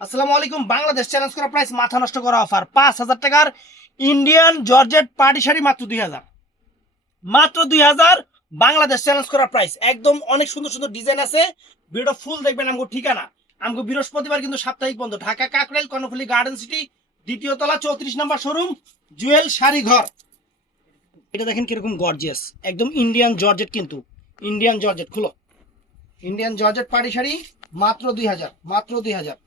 আসসালামু আলাইকুম। বাংলাদেশ চ্যালেঞ্জ করা প্রাইস, মাথা নষ্ট করা অফার, 5,000 টাকার ইন্ডিয়ান জর্জেট পার্টি শাড়ি মাত্র 2,000, মাত্র 2,000। বাংলাদেশ চ্যালেঞ্জ করা প্রাইস, একদম অনেক সুন্দর সুন্দর ডিজাইন আছে। ভিডিওটা ফুল দেখবেন। আমগো ঠিকানা, আমগো বৃহস্পতিবার কিন্তু সাপ্তাহিক বন্ধ, ঢাকা কাকরাইল কর্ণফুলী গার্ডেন সিটি, দ্বিতীয় তলা, 34 নম্বর শোরুম, জুয়েল শাড়ি ঘর। এটা দেখেন কিরকম গর্জিয়াস, একদম ইন্ডিয়ান জর্জেট, কিন্তু ইন্ডিয়ান জর্জেট। খুলো, ইন্ডিয়ান জর্জেট পার্টি শাড়ি মাত্র 2,000, মাত্র 2,000।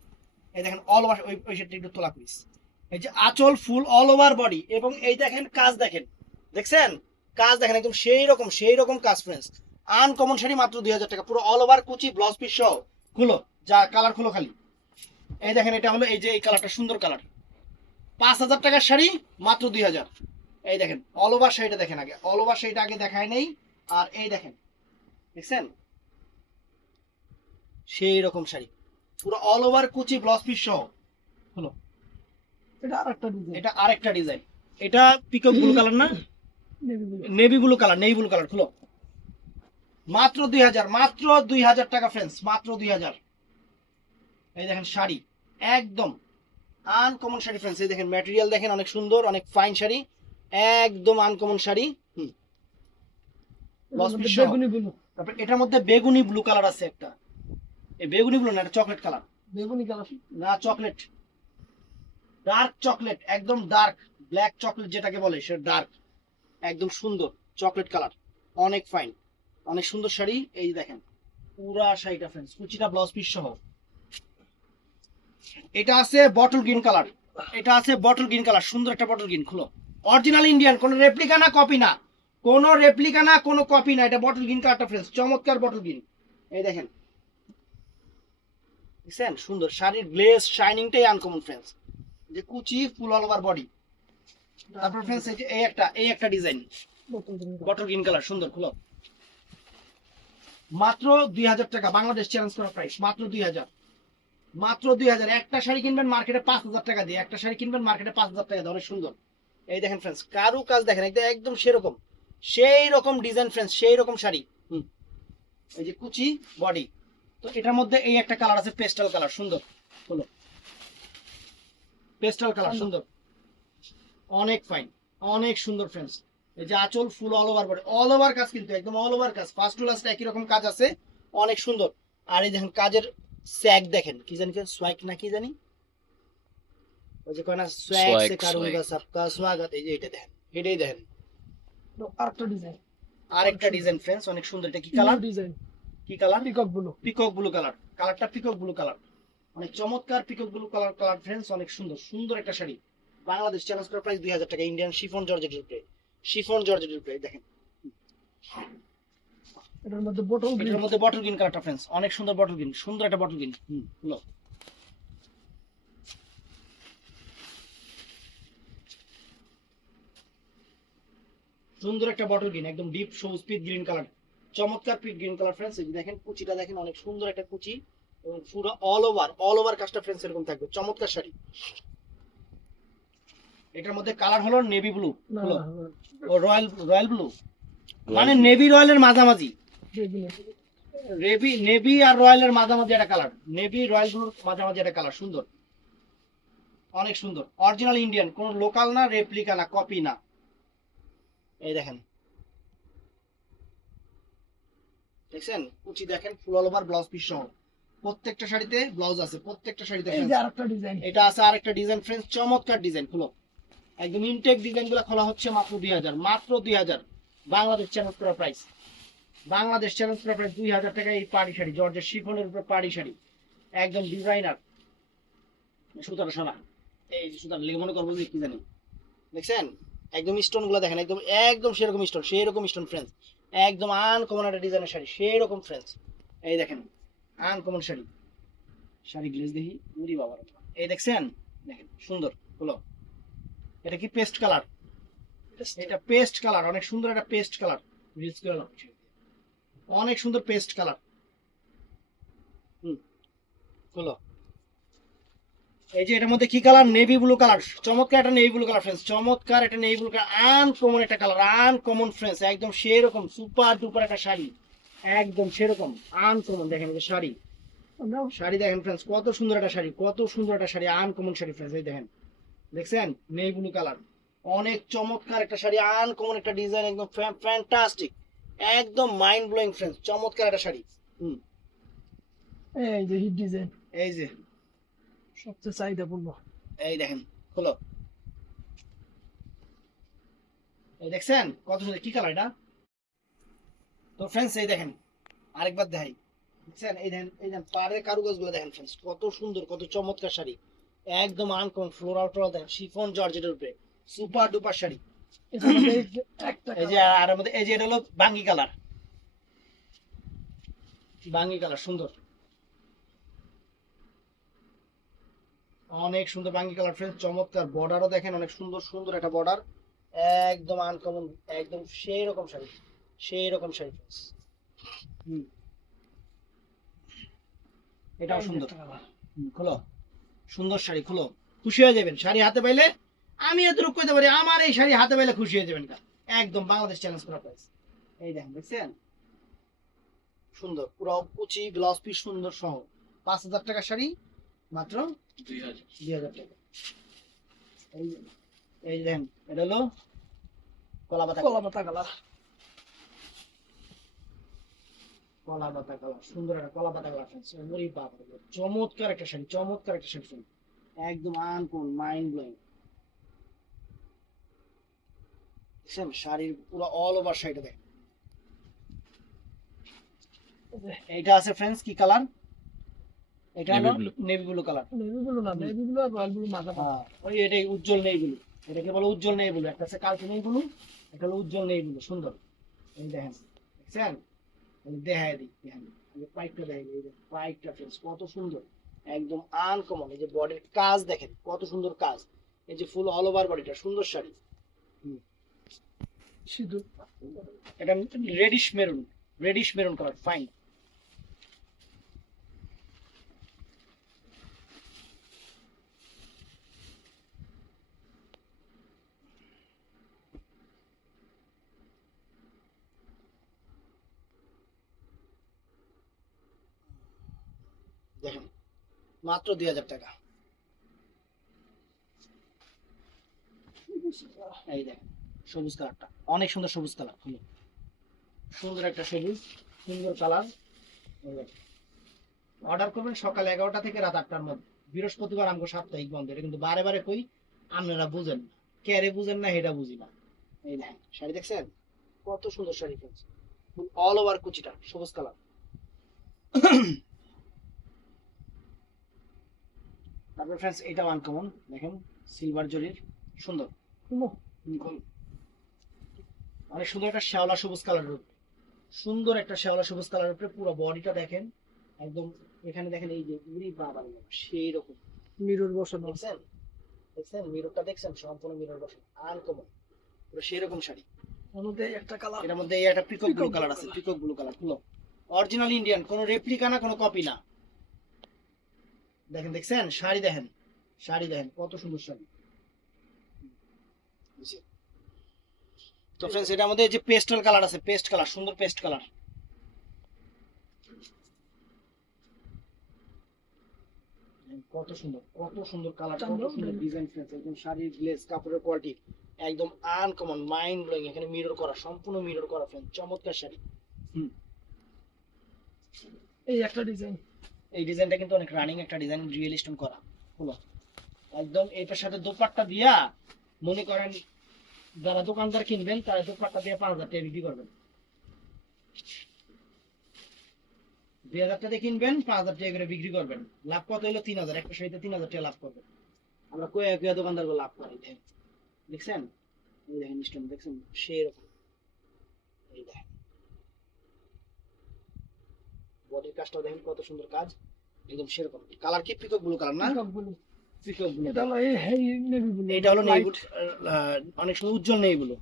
এই দেখেন অল ওভার, ওই সেটটা একটু তোলা প্লিজ। এই যে আঁচল ফুল অল ওভার বডি, এবং এই দেখেন কাজ দেখেন, দেখছেন কাজ দেখেন, একদম সেই রকম কাজ ফ্রেন্ডস। আনকমন শাড়ি মাত্র 2,000 টাকা, পুরো অল ওভার কুচি ব্লাউজ পিস সহ। খুলো, যা কালার খুলো খালি। এই দেখেন এটা হলো, এই যে এই কালারটা সুন্দর কালার, 5,000 টাকার শাড়ি মাত্র 2,000। এই দেখেন অল ওভার শাড়িটা দেখেন, আগে অল ওভার শাড়িটা আগে দেখায় নেই। আর এই দেখেন, দেখছেন সেই রকম শাড়ি, পুরো অল ওভার কুচি ব্লাউজ পিস সহ। হলো, এটা আরেকটা ডিজাইন, এটা পিকক ব্লু কালার না, navy blue colour, navy blue colour. খুলো, মাত্র 2,000, মাত্র 2,000 টাকা ফ্রেন্ডস, মাত্র 2,000। এই দেখেন শাড়ি একদম আনকমন শাড়ি ফ্রেন্ডস। এই দেখেন ম্যাটেরিয়াল দেখেন, অনেক সুন্দর, অনেক ফাইন শাড়ি, একদম আনকমন শাড়ি। তারপর এটার মধ্যে বেগুনি ব্লু কালার আছে একটা, এই বেগুনি ব্লু না, এটা চকলেট কালার, বেগুনি কালার না, চকলেট, ডার্ক চকলেট, একদম ডার্ক ব্ল্যাক চকলেট যেটাকে বলে, সেটা ডার্ক, একদম সুন্দর চকলেট কালার, অনেক ফাইন, অনেক সুন্দর শাড়ি। এই দেখেন পুরা শাড়িটা ফ্রেন্ডস, কুচিটা ব্লাউজ পিস সহ। এটা আছে বটল গ্রিন কালার, এটা আছে বটল গ্রিন কালার, সুন্দর একটা বটল গ্রিন। খুলো, অরিজিনাল ইন্ডিয়ান, কোনো রেপ্লিকা না, কপি না, কোনো রেপ্লিকা না, কোনো কপি না, এটা বটল গ্রিন কালারটা ফ্রেন্ডস, চমৎকার বটল গ্রিন। এই দেখেন, দেখছেন সুন্দর শাড়ির গ্লেজ শাইনিংটাই আনকমন ফ্রেন্ডস, যে কুচি ফুল অল ওভার বডি। তারপর ফ্রেন্ডস এই একটা ডিজাইন বটল গ্রিন কালার, সুন্দর। খুলো, মাত্র 2,000 টাকা, বাংলাদেশ চ্যালেঞ্জ করা প্রাইস, মাত্র 2,000, মাত্র 2,000। একটা শাড়ি কিনবেন মার্কেটে 5,000 টাকা দিয়ে, একটা শাড়ি কিনবেন মার্কেটে 5,000 টাকা দিয়ে, অনেক সুন্দর। এই দেখেন ফ্রেন্ডস, কারু কাজ দেখেন, একদম একদম সেরকম, সেই রকম ডিজাইন ফ্রেন্ডস, সেই রকম শাড়ি। এই যে কুচি বডি। তো এটার মধ্যে এই একটা কালার আছে, পেস্টাল কালার, সুন্দর। হলো, পেস্টাল কালার সুন্দর, অনেক ফাইন, অনেক সুন্দর ফ্রেন্ডস। এই যে আঁচল ফুল all over body, all over কাজ, কিন্তু একদম অল ওভার কাজ, ফার্স্ট টু লাস্ট একই রকম কাজ আছে, অনেক সুন্দর। আর এই দেখেন কাজের স্যাগ দেখেন, কি জানি সোয়াগ না কি জানি, ওই যে কয় না, সোয়াগ সে কারুঙ্গা সবকা স্বাগত, এই যে এটা দেখেন, এটাই দেখেন আরেকটা ডিজাইন, আরেকটা ডিজাইন ফ্রেন্ডস, অনেক সুন্দর। এটা কি কালার, ডিজাইন কি colour, peacock blue, peacock blue colour, কালারটা পিকক ব্লু কালার, অনেক চমৎকার peacock blue colour, colour friends, অনেক সুন্দর সুন্দর একটা শাড়ি। বাংলাদেশ চ্যালেঞ্জ করা প্রাইস 2,000 টাকা, ইন্ডিয়ান শিফন জর্জেটের উপরে, শিফন জর্জেটের উপরে। দেখেন এটার মধ্যে বটল গ্রিন কালারটা ফ্রেন্ডস, অনেক সুন্দর বটল গ্রিন, সুন্দর একটা বটল গ্রিন। হলো, সুন্দর একটা বটল গ্রিন, একদম ডিপ সবুজ পিট গ্রিন কালার, চমৎকার পিট গ্রিন কালার ফ্রেন্ডস। এই দেখেন কুচিটা দেখেন, অনেক সুন্দর একটা কুচি, এবং পুরো অল ওভার কাজটা ফ্রেন্ডস এরকম থাকবে, চমৎকার শাড়ি। এটার মধ্যে কালার হলো নেভি ব্লু, ও রয়্যাল, রয়্যাল ব্লু, মানে নেভি রয়্যালের মাঝামাঝি, নেভি আর রয়্যালের মাঝামাঝি একটা কালার, নেভি রয়্যাল ব্লুর মাঝামাঝি একটা কালার, সুন্দর, অনেক সুন্দর, অরিজিনাল ইন্ডিয়ান, কোন লোকাল না, রেপ্লিকা না, কপি না। এই দেখেন, দেখছেন কুচি দেখেন, ফুল অল ওভার ব্লাউজ পিস সহ, প্রত্যেকটা শাড়িতে ব্লাউজ আছে, প্রত্যেকটা শাড়িতে। এটা আছে আরেকটা ডিজাইন ফ্রেন্ডস, চমৎকার ডিজাইন। খুলো, একদম ইনটেক ডিজাইন গুলো খোলা হচ্ছে মাত্র 2,000, মাত্র 2,000। বাংলাদেশ চ্যালেঞ্জ করা প্রাইস, বাংলাদেশ চ্যালেঞ্জ করা প্রাইস 2,000 টাকা। এই পাড়ি শাড়ি, জর্জের শিফনের উপরে পাড়ি শাড়ি, একদম ডিজাইনার, সুতাটা সোনা, এই যে সুতাটা লেগে মনে করবো যে কি জানি, দেখছেন একদম স্টোন গুলো দেখেন, একদম একদম সেরকম স্টোন, সেরকম স্টোন ফ্রেন্ডস, একদম আনকমন একটা ডিজাইনের শাড়ি, সেরকম ফ্রেন্ডস। এই দেখেন আনকমন শাড়ি, শাড়ি গ্লেজ দেখি, উরি বাবা, এই দেখছেন, দেখেন সুন্দর। হলো, এটা কি পেস্ট কালার, এটা পেস্ট কালার, অনেক সুন্দর একটা পেস্ট কালার, অনেক সুন্দর পেস্ট কালার। হলো, এই যে এটার মধ্যে কি কালার, নেভি ব্লু কালার, চমৎকার একটা নেভি ব্লু কালার ফ্রেন্ডস, চমৎকার একটা নেভি ব্লু কালার, আনকমন একটা কালার, আনকমন ফ্রেন্ডস, একদম সেরকম সুপার ডুপার একটা শাড়ি, একদম সেরকম আনকমন। দেখেন এই শাড়ি, শাড়ি দেখেন ফ্রেন্ডস, কত সুন্দর একটা শাড়ি, কত সুন্দর একটা শাড়ি, আনকমন শাড়ি ফ্রেন্ডস। এই দেখেন, দেখছেন নেভি ব্লু কালার, অনেক চমৎকার একটা শাড়ি, আনকমন একটা ডিজাইন, একদম ফ্যান্টাস্টিক, একদম মাইন্ড ব্লোয়িং ফ্রেন্ডস, চমৎকার একটা শাড়ি। হুম, এই যে হিট ডিজাইন, এই যে, সবচেয়ে চাহিদাপূর্ণ। এই দেখেন, হলো, এই দেখছেন কত সুন্দর, কি কালার এটা? তো ফ্রেন্ডস এই দেখেন, আরেকবার দেখাই, দেখছেন এই দেখেন, এই দেখেন পাড়ের কারুকাজ গুলো দেখেন ফ্রেন্ডস, কত সুন্দর, কত চমৎকার শাড়ি, একদম আনকমন ফ্লোরাল টোরাল দেখেন, শিফন জর্জেটের উপরে সুপার ডুপার শাড়ি। এটার মধ্যে এই যে একটা এই যে আর এর মধ্যে এই যে এটা হলো বাঙ্গি কালার, বাঙ্গি কালার সুন্দর, অনেক সুন্দর বাঙ্গি কালার ফ্রেন্ডস, চমৎকার বর্ডারও দেখেন, অনেক সুন্দর সুন্দর একটা বর্ডার, একদম আনকমন, একদম সেই রকম শাড়ি, সেই রকম শাড়ি ফ্রেন্ডস। হুম, এটাও এই যে সুন্দর। একটা colour। খুলো, সুন্দর শাড়ি, খুলো, খুশি হয়ে যাবেন শাড়ি হাতে পাইলে। আমি এতটুকু কইতে পারি, আমার এই শাড়ি হাতে পাইলে খুশি হয়ে যাবেন। একদম বাংলাদেশ চ্যালেঞ্জ করা প্রাইস। এই দেখেন, দেখছেন সুন্দর, পুরো কুচি ব্লাউজ পিস সুন্দর সহ, 5,000 টাকা শাড়ি মাত্র 2,000 টাকা। এই এই দেখেন, এটা হলো কলা পাতা, কলা পাতা কালার। কলা পাতা কালার, সুন্দর একটা কলা পাতা কালার ফ্রেন্ডস, ওরে বাপ রে বাপ, চমৎকার একটা শাড়ি, চমৎকার একটা শাড়ি friends। একদম আনকমন, মাইন্ড ব্লোয়িং। দেখছেন শাড়ির পুরো অল ওভার শাড়িটা দেখেন। এইটা আছে ফ্রেন্ডস, কি কালার? এটা হলো navy blue colour. Navy blue না, নেভি ব্লু আর রয়্যাল ব্লু মাথা। হ্যাঁ, ওই এটাই উজ্জ্বল নেভি ব্লু, এটাকে বলে উজ্জ্বল নেভি ব্লু। একটা আছে কালকে নেভি ব্লু, এটা হলো উজ্জ্বল নেভি ব্লু, সুন্দর। এই দেখেন, দেখছেন, এই দেখায় দিই, দেখেন এই পাইপটা দেখেন, এই দেখেন পাইপটা ফ্রেন্ডস কত সুন্দর, একদম আনকমন। এই যে বডির কাজ দেখেন কত সুন্দর কাজ, এই যে ফুল অল ওভার বডিটা, সুন্দর শাড়ি। হুম, সিঁদুর। এটা radish maroon, radish maroon colour, fine. দেখেন মাত্র 2,000 টাকা। এই দেখেন সবুজ কালারটা, অনেক সুন্দর সবুজ কালার, সুন্দর একটা সবুজ, সুন্দর কালার। অর্ডার করবেন সকাল 11টা থেকে রাত 8টার মধ্যে। বৃহস্পতিবার আমগো সাপ্তাহিক বন্ধ, এটা কিন্তু বারে বারে কই, আপনারা বুঝেন না, কেরে বুঝেন না, এটা বুঝি না। এই দেখেন শাড়ি দেখছেন কত সুন্দর শাড়ি ফ্রেন্ডস, অল ওভার কুচিটা সবুজ কালার। তারপর ফ্রেন্ডস এটাও আনকমন, দেখেন সিলভার জরির, সুন্দর, অনেক সুন্দর একটা শ্যাওলা সবুজ কালারের উপরে, সুন্দর একটা শ্যাওলা সবুজ কালারের উপরে পুরো বডিটা দেখেন, একদম এখানে দেখেন এই যে উরি বাবা সেই রকম মিরর বসানো। দেখছেন, দেখছেন মিররটা দেখছেন, সম্পূর্ণ মিরর বসানো, আনকমন পুরো সেই রকম শাড়ি। এর মধ্যে একটা কালার, এর মধ্যে এই একটা পিকক ব্লু কালার আছে, পিকক ব্লু কালার, পুরো অরিজিনাল ইন্ডিয়ান, কোনো রেপ্লিকা না, কোনো কপি না। দেখেন, দেখছেন শাড়ি দেখেন, শাড়ি দেখেন কত সুন্দর শাড়ি। তো ফ্রেন্ডস এটার মধ্যে এই যে পেস্টেল কালার আছে, পেস্ট কালার, সুন্দর পেস্ট কালার। কত সুন্দর, কত সুন্দর কালার, কত সুন্দর ডিজাইন ফ্রেন্ডস, একদম শাড়ির গ্লেজ কাপড়ের কোয়ালিটি একদম আনকমন, মাইন্ড ব্লোয়িং। এখানে মিরর করা, সম্পূর্ণ মিরর করা ফ্রেন্ডস, চমৎকার শাড়ি। এই একটা ডিজাইন। এই ডিজাইনটা কিন্তু অনেক রানিং একটা ডিজাইন, রিয়েল স্টোন করা, হলো একদম। এটার সাথে দোপাট্টা দিয়া, মনে করেন যারা দোকানদার কিনবেন তারা দোপাট্টা দিয়ে 5,000 টাকা বিক্রি করবেন, 2,000 টাকা দিয়ে কিনবেন, 5,000 টাকা করে বিক্রি করবেন, লাভ কত হলো 3,000, একটা শাড়িতে 3,000 টাকা লাভ করবেন। আমরা কয়ে কয়ে দোকানদার লাভ করাই, দেখছেন, এই দেখেন স্টোন দেখছেন সেই রকম। এই দেখেন বডির কাজটাও দেখেন কত সুন্দর কাজ, একদম সেরকম। কালার কি পিকক ব্লু কালার না? Peacock blue. পিকক ব্লু, এটা হলো এই নেভি ব্লু। এটা হলো নেভি ব্লু, অনেক সুন্দর উজ্জ্বল নেভি ব্লু।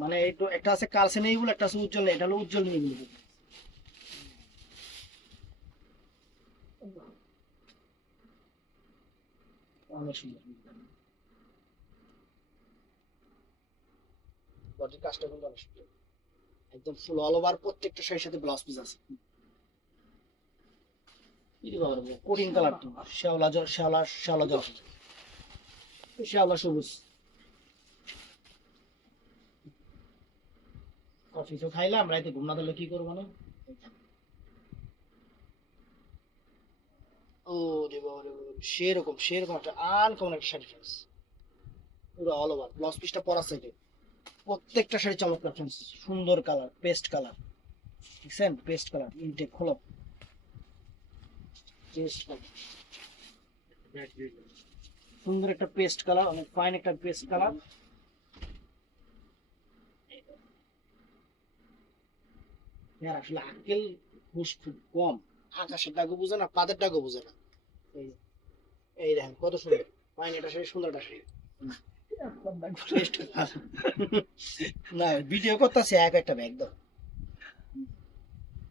মানে একটু একটা আছে কালসে নেভি ব্লু, একটা আছে উজ্জ্বল নেভি, এটা হলো উজ্জ্বল নেভি ব্লু। অনেক সুন্দর বডির কাজটা কিন্তু অনেক সুন্দর, একদম ফুল অল ওভার, প্রত্যেকটা শাড়ির সাথে ব্লাউজ পিস আছে। কঠিন কালার তো, শ্যাওলা জল, শ্যাওলা জল, শ্যাওলা সবুজ। কফি তো খাইলাম, রাইতে ঘুম না দিলে কি করবো না। ও রে বাবা রে বাবা, সেরকম সেরকম একটা আনকমন একটা শাড়ি ফ্রেন্ডস, পুরো অল ওভার ব্লাউজ পিসটা পরা সাইডে, প্রত্যেকটা শাড়ি চমৎকার ফ্রেন্ডস, সুন্দর কালার, পেস্ট কালার, দেখছেন পেস্ট কালার, ইনটেক খোলো, পেস্ট কালার, সুন্দর একটা পেস্ট কালার, অনেক ফাইন একটা পেস্ট কালার। আসলে আঙ্কেল হুশ খুব কম, আকাশের ডাকও বুঝে না, পাদের ডাকও বুঝে না। এই এই দেখেন কত সুন্দর ফাইন একটা শাড়ি, সুন্দর একটা শাড়ি, পেস্ট কালার। না ভিডিও করতেছে, এক একটা ব্যাগ দাও,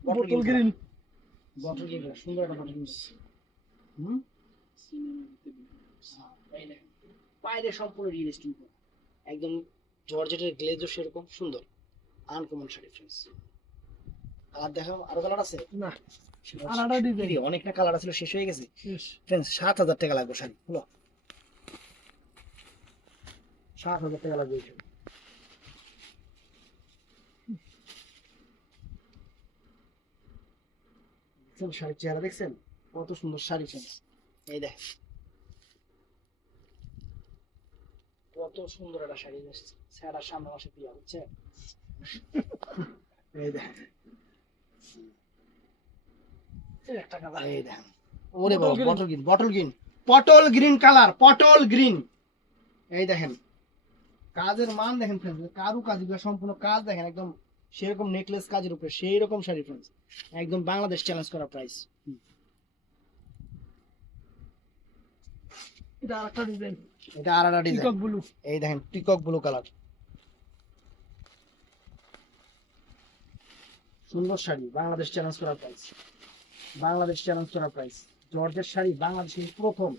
বোতল গ্রিন। বটল গ্রিন, সুন্দর একটা বটল গ্রিন। হুম, এই দেখেন বাইরে সম্পূর্ণ রিয়েলিস্টিক, একদম জর্জেটের গ্লেজও সেরকম সুন্দর, আনকমন শাড়ি ফ্রেন্ডস। কালার দেখাও, আরো কালার আছে না, আলাদা ডিজাইন। অনেকটা কালার আছে, শেষ হয়ে গেছে শেষ। ফ্রেন্ডস। 7,000 টাকা লাগবে শাড়ি, হলো 7,000 টাকা লাগবে এই শাড়ি। দেখছেন শাড়ির চেহারা, দেখছেন কত সুন্দর শাড়ি ফ্রেন্ডস। এই দেখ কত সুন্দর একটা শাড়ি এসেছে, স্যার সামনে মাসে বিয়ে হচ্ছে। এই দেখ, এই একটা কালার। এই দেখ, ওরে বাবা, Bottle green. Bottle green, bottle green, পটল গ্রিন কালার, পটল গ্রিন। এই দেখেন কাজের মান দেখেন ফ্রেন্ডস, কারু কাজ, এগুলো সম্পূর্ণ কাজ দেখেন, একদম সেরকম নেকলেস কাজের উপরে সেই রকম শাড়ি ফ্রেন্ডস, একদম বাংলাদেশ চ্যালেঞ্জ করা প্রাইস। এটা আরেকটা ডিজাইন। এটা আলাদা পিকক ডিজাইন, ব্লু। এই দেখেন পিকক ব্লু কালার, সুন্দর শাড়ি, বাংলাদেশ চ্যালেঞ্জ করা প্রাইস, বাংলাদেশ চ্যালেঞ্জ করা প্রাইস। জর্জের শাড়ি বাংলাদেশে প্রথম,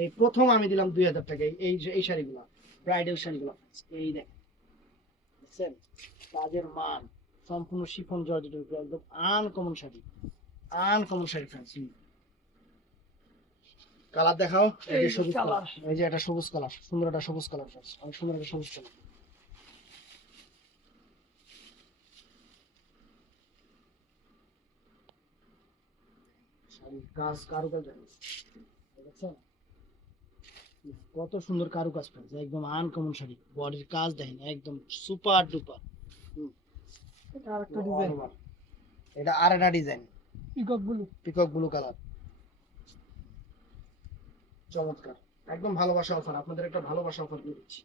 এই প্রথম আমি দিলাম 2,000 টাকায় এই এই শাড়িগুলো, ব্রাইডাল শাড়িগুলো। এই দেখেন, দেখছেন কাজের মান, সম্পূর্ণ শিফন জর্জেটের উপরে, একদম uncommon sari, uncommon sari friends. Colour দেখাও, এই যে এই যে সবুজ কালার। কালার, এই যে একটা সবুজ কালার, সুন্দর একটা সবুজ কালার ফ্রেন্ডস, অনেক সুন্দর একটা সবুজ কালার। শাড়ির কাজ, কারুকাজ দেখছেন কত সুন্দর কারুকাজ ফ্রেন্ডস, একদম আনকমন শাড়ি, বডির কাজ দেখেন একদম সুপার ডুপার। এটা আরেকটা ডিজাইন। এটা আর একটা design, peacock blue. Peacock blue colour, চমৎকার, একদম ভালোবাসা অফার, আপনাদের একটা ভালোবাসা অফার দিয়ে দিচ্ছি।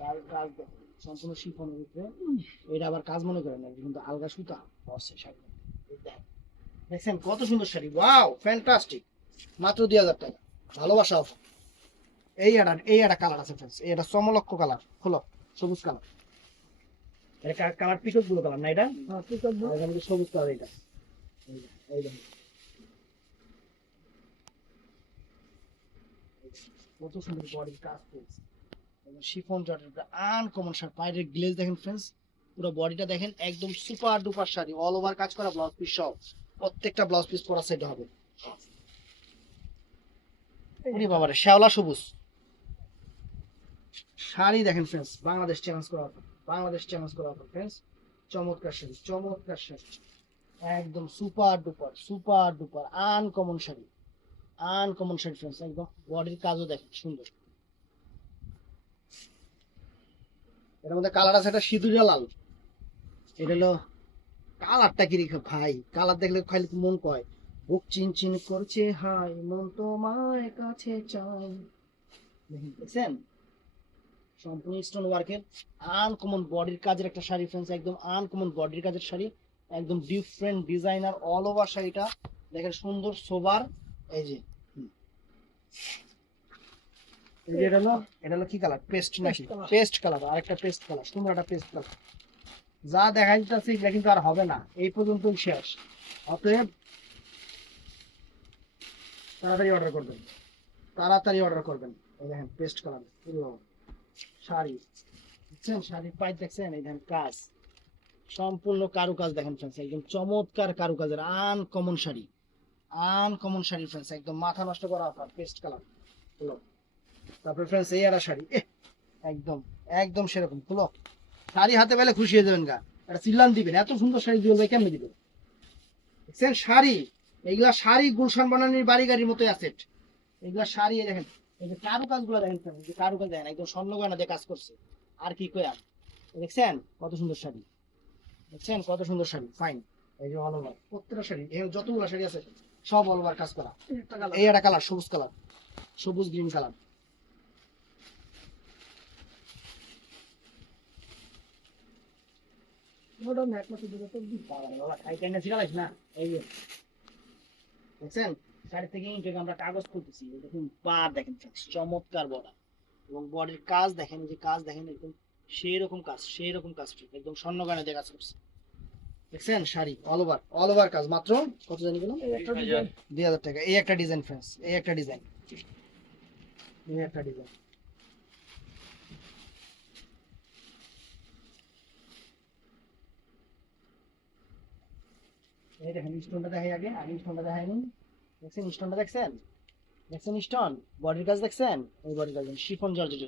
কাজ কাজ দেখেন, সম্পূর্ণ শিফনের উপরে, এটা আবার কাজ মনে করেন না, কিন্তু আলগা সুতা বসে শাড়ি, এই দেখেন, দেখছেন কত সুন্দর শাড়ি, ওয়াও ফ্যান্টাস্টিক, মাত্র 2,000 টাকা, ভালোবাসা অফার। এই একটা কালার আছে ফ্রেন্ডস, এই একটা সমলক্ষ কালার, হলো সবুজ কালার, এটা কালার পিকক ব্লু কালার না, এটা হ্যাঁ, পিকক ব্লু। আর এটা সবুজ কালার, এটা এই দেখেন কত সুন্দর বডির কাজ করেছে, শিফন জর্জেট, আনকমন শাড়ি, বাইরের গ্লেজ দেখেন ফ্রেন্ডস, পুরো বডিটা দেখেন একদম super duper sari, all over কাজ করা, ব্লাউজ পিস সহ, প্রত্যেকটা ব্লাউজ পিস পরা সেট হবে। ওরে বাবারে, শ্যাওলা সবুজ শাড়ি দেখেন ফ্রেন্ডস, বাংলাদেশ চ্যালেঞ্জ করা offer, বাংলাদেশ চ্যালেঞ্জ করা ফ্রেন্ডস, চমৎকার শাড়ি, চমৎকার শাড়ি, একদম super duper uncommon sari, uncommon sari friends, একদম বডির কাজও দেখেন সুন্দর। এটার মধ্যে কালার আছে, একটা সিঁদুরিয়া লাল, এটা হলো কালারটা কি রেখে ভাই, কালার দেখলে খালি মন কয় বুক চিনচিন করছে, হাই মন তোমার কাছে চাই। দেখছেন সম্পূর্ণ স্টোন ওয়ার্কের আনকমন বডির কাজের একটা শাড়ি ফ্রেন্ডস, একদম আনকমন বডির কাজের শাড়ি, একদম ডিফারেন্ট ডিজাইনার অল ওভার শাড়িটা দেখেন, সুন্দর সোবার। এই যে এই যে এটা হলো কি কালার, পেস্ট নাকি, Paste color. পেস্ট কালার, আরেকটা পেস্ট কালার, সুন্দর একটা পেস্ট কালার। যা দেখা যাচ্ছে এগুলা কিন্তু আর হবে না, এই পর্যন্তই শেষ। অতএব তাড়াতাড়ি অর্ডার করবেন, তাড়াতাড়ি অর্ডার করবেন। এই দেখেন পেস্ট কালার পুরো শাড়ি, দেখছেন শাড়ির পাইপ দেখছেন, এই দেখেন কাজ, সম্পূর্ণ কারুকাজ দেখেন ফ্রেন্ডস, একদম চমৎকার কারুকাজের uncommon sari, uncommon sari friends, একদম মাথা নষ্ট করা অফার, পেস্ট কালার হলো। তারপরে ফ্রেন্ডস এই একটা শাড়ি, একদম একদম সেরকম হলো। শাড়ি হাতে পেলে খুশি হয়ে যাবেন গা, একটা চিল্লান দিবেন, এত সুন্দর শাড়ি জুয়েল ভাই কেমনে দিবেন? দেখছেন শাড়ি, এইগুলা শাড়ি গুলশান বানানির বাড়ি গাড়ির মতোই আছে। এগুলা শাড়ি এই দেখেন, এই যে কারুকাজ গুলো দেখেন friends, এই যে কারুকাজ দেখেন, একদম স্বর্ণ গয়না দিয়ে কাজ করছে। আর কি কই আর, দেখছেন কত সুন্দর শাড়ি, দেখছেন কত সুন্দর শাড়ি, ফাইন। এই যে অল ওভার প্রত্যেকটা শাড়ি, এই যতগুলো শাড়ি আছে সব অল ওভার কাজ করা। একটা কালার এই একটা কালার, সবুজ কালার, সবুজ গ্রিন কালার। ওটা ম্যাট মতো দিলে তো বাবা খাই খাই না শিখালাইস না। এই যে দেখছেন শাড়ি থেকে ইনটেক আমরা কাগজ খুলতেছি, এই দেখুন পার দেখেন friends, চমৎকার বড়া, এবং বডির কাজ দেখেন, এই যে কাজ দেখেন একদম সেই রকম কাজ, সেই রকম কাজ, একদম স্বর্ণ গয়না দিয়ে কাজ করছে। দেখছেন শাড়ি অল ওভার কাজ, মাত্র কত জানি গেল, এই একটা ডিজাইন 2000 টাকা। এই একটা ডিজাইন ফ্রেন্ডস, এই একটা ডিজাইন, এই একটা ডিজাইন। এই দেখেন স্টোনটা দেখাই, আগে আগে স্টোনটা দেখাইনি। দেখছেন স্টোনটা, দেখছেন দেখছেন স্টোন, বডির কাজ দেখছেন, এই বডির কাজ শিফন জর্জেট,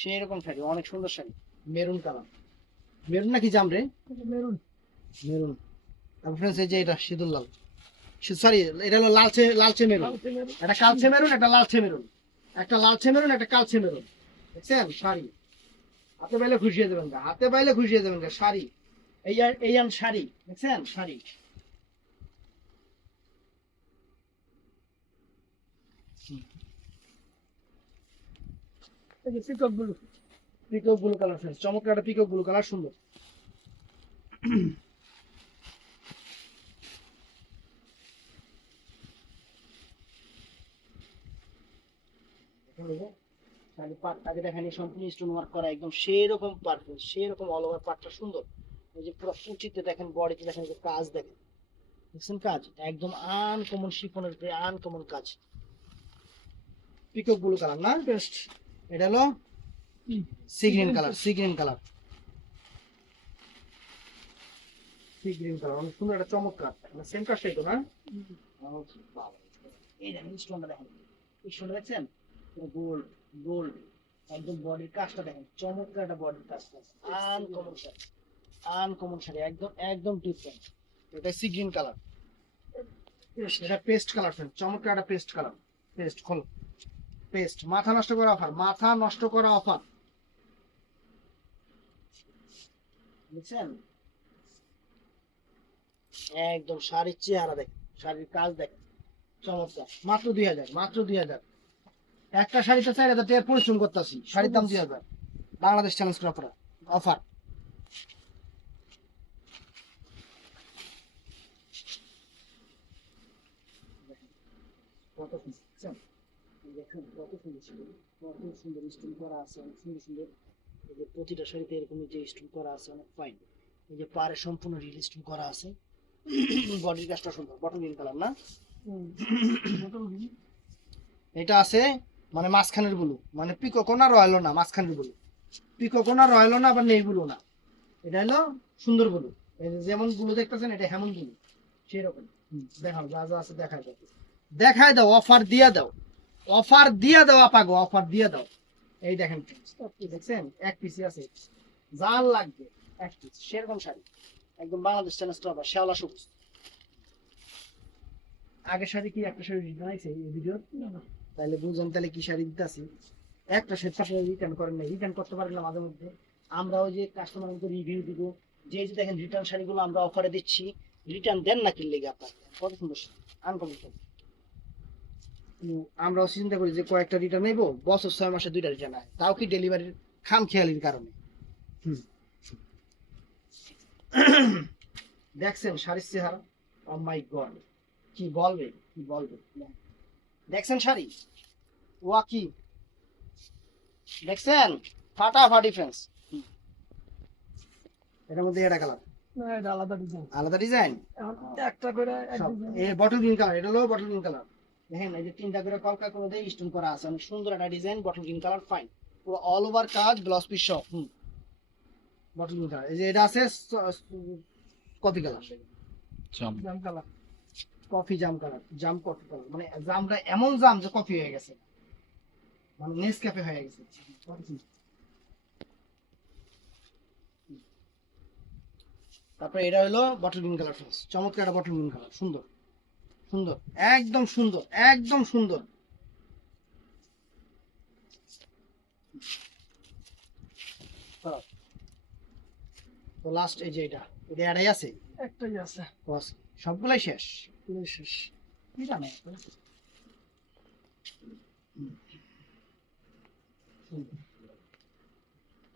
সেই রকম শাড়ি, অনেক সুন্দর শাড়ি, মেরুন কালার, মেরুন নাকি জামরে, মেরুন মেরুন। তারপর ফ্রেন্ডস এই যে এটা সিঁদুর লাল, সরি এটা হলো লালচে, লালচে মেরুন, একটা কালচে মেরুন, একটা লালচে মেরুন, একটা লালচে মেরুন, একটা কালচে মেরুন। দেখছেন শাড়ি হাতে পাইলে খুশি হয়ে যাবেন গা, হাতে পাইলে খুশি হয়ে যাবেন গা। শাড়ি এই আন শাড়ি, দেখছেন শাড়ি। এই যে peacock blue peacock blue colour friends, চমৎকার একটা পিকক ব্লু কালার, সুন্দর। শাড়ি পাটটাকে দেখানি সম্পূর্ণ স্টোন ওয়ার্ক করা, একদম সেই রকম পাট, সেই রকম অল ওভার পাটটা সুন্দর। এই যে পুরো সুচিতে দেখেন, বডিতে দেখেন, এই যে কাজ দেখেন, দেখছেন কাজ একদম আনকমন শিফনের উপরে আনকমন কাজ, পিকক ব্লু কালার না বেস্ট। এটা হলো sea green colour, sea green colour, sea green colour, অনেক সুন্দর একটা চমৎকার, সেম কাজটাই তো না? এই দেখেন স্টোনটা দেখেন, স্টোনটা দেখছেন গোল্ড, গোল্ড, একদম বডির কাজটা দেখেন, চমৎকার একটা বডির কাজ, আনকমন শাড়ি, আনকমন শাড়ি, একদম একদম ডিফারেন্ট। এটা সি গ্রিন কালার, এটা পেস্ট কালার ফ্রেন্ড, চমৎকার একটা পেস্ট কালার, পেস্ট খোলো, পেস্ট, মাথা নষ্ট করা অফার, মাথা নষ্ট করা অফার, বুঝছেন? একদম শাড়ির চেহারা দেখেন, শাড়ির কাজ দেখেন, চমৎকার, মাত্র 2000, মাত্র 2000। একটা শাড়িতে 4000 টাকার পরিশ্রম করতেছি, শাড়ির দাম 2000, বাংলাদেশ চ্যালেঞ্জ করা অফার, অফার। কত সুন্দর, দেখছেন? দেখুন কত সুন্দর শাড়ি, কত সুন্দর স্টোন করা আছে, অনেক সুন্দর সুন্দর। এই যে প্রতিটা শাড়িতে এরকম যে স্টোন করা আছে, অনেক ফাইন। এই যে পাড়ে সম্পূর্ণ রিল স্টোন করা আছে, বডির কাজটা সুন্দর, বটল গ্রিন কালার না? এটা আছে মানে মাঝখানের ব্লু, মানে পিকোকোনা রয়্যালও না, মাঝখানের ব্লু, পিকোকোনা রয়্যালও না, আবার নেই ব্লু না, এটা হলো সুন্দর ব্লু। এই যে যেমন ব্লু দেখতেছেন, এটা হেমন ব্লু, সেরকম। দেখাও যা যা আছে দেখাই দাও, দেখাই দাও, অফার দিয়ে দাও, অফার দিয়ে দাও আপাগো, অফার দিয়ে দাও। এই দেখেন দেখছেন, এক পিসি আছে, যার লাগবে এক পিস, সেরকম শাড়ি, একদম বাংলাদেশ চ্যালেঞ্জ টপ, শ্যাওলা সবুজ। আগের শাড়ি কি একটা শাড়ি বানাইছে এই ভিডিও, তাহলে বুঝেন তাহলে কি শাড়ি দিতেছি। একটা শাড়ি আপনারা রিটার্ন করেন না, রিটার্ন করতে পারেন না মাঝে মধ্যে, আমরা ওই যে কাস্টমার মধ্যে রিভিউ দিব, যে যে দেখেন রিটার্ন শাড়িগুলো আমরা অফারে দিচ্ছি, রিটার্ন দেন না কিনলে আপনার, কত সুন্দর আনকমন। আমরাও চিন্তা করি যে কয়েকটা রিটার্ন নেব, বছর 6 মাসে 2টা রিটার্ন হয়, তাও কি ডেলিভারির খাম খেয়ালির কারণে। দেখছেন শাড়ির চেহারা, ও মাই গড, কি বলবে, কি বলবে, দেখছেন শাড়ি ওয়া কি, দেখছেন ফাটাফাটি ফ্রেন্ডস। এটার মধ্যে এটা কালার, না এটা আলাদা ডিজাইন, আলাদা ডিজাইন, একটা করে এক সব ডিজাইন। এই বটল গ্রিন কালার, এটা হলো বটল গ্রিন কালার। দেখেন এই যে 3টা করে কলকা করে দিয়ে স্টোন করা আছে, অনেক সুন্দর একটা design, bottle green colour, fine, পুরো অল ওভার কাজ, ব্লাউজ পিস সব। Bottle green colour. এই যে এটা আছে কফি কালার, জাম কালার। কফি জাম কালার, জাম কফি কালার, মানে জামটা এমন জাম যে কফি হয়ে গেছে, মানে নেসক্যাফে হয়ে গেছে। তারপরে এটা হলো বটল গ্রিন কালার ফ্রেন্ডস, চমৎকার একটা বটল গ্রিন কালার, সুন্দর সুন্দর, একদম সুন্দর, একদম সুন্দর। তো লাস্ট এই যে এটা এটাই আছে, একটাই আছে, বস সবগুলাই শেষ। পুরোই শেষ। কি জানে?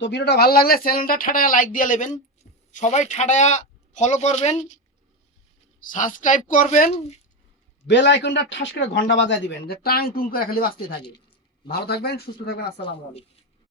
তো ভিডিওটা ভালো লাগলে চ্যানেলটা ঠাডায়া লাইক দিয়ে নেবেন, সবাই ঠাডায়া ফলো করবেন, সাবস্ক্রাইব করবেন, বেল আইকনটা ঠাস করে ঘন্টা বাজায় দিবেন, যে টাং টুং করে খালি বাজতে থাকে। ভালো থাকবেন, সুস্থ থাকবেন, আসসালামু আলাইকুম।